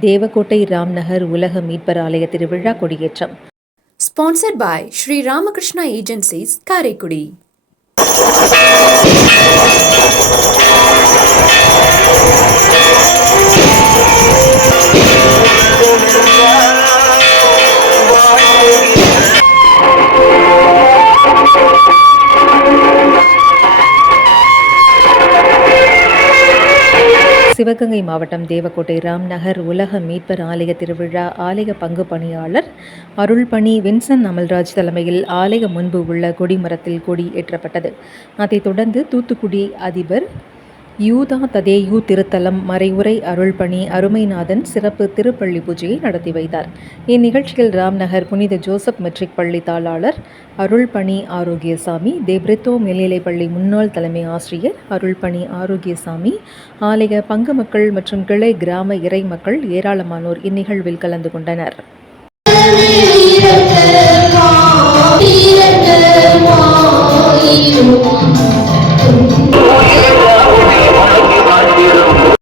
தேவக்கோட்டை ராம்நகர் உலக மீட்பர் ஆலய திருவிழா கொடியேற்றம் sponsored by Sri Ramakrishna agencies Karaikudi Sivaganga மாவட்டம் தேவக்கோட்டை ராம்நகர் உலக மீட்பர் ஆலய திருவிழா ஆலய பங்கு பணியாளர் அருள்பணி வின்சன் அமல்ராஜ் தலைமையில் ஆலய முன்பு உள்ள கொடிமரத்தில் கொடி ஏற்றப்பட்டது. அதைத் தொடர்ந்து தூத்துக்குடி அதிபர் யூதா ததேயு திருத்தலம் மறைவுரை அருள்பணி அருமைநாதன் சிறப்பு திருப்பள்ளி பூஜையை நடத்தி வைத்தார். இந்நிகழ்ச்சியில் ராம்நகர் புனித ஜோசப் மெட்ரிக் பள்ளி தாளாளர் அருள்பணி ஆரோக்கியசாமி தேப்ரித்தோ மேல்நிலைப்பள்ளி முன்னாள் தலைமை ஆசிரியர் அருள்பணி ஆரோக்கியசாமி ஆலய பங்கு மக்கள் மற்றும் கிளை கிராம இறை மக்கள் ஏராளமானோர் இந்நிகழ்வில் கலந்து கொண்டனர்.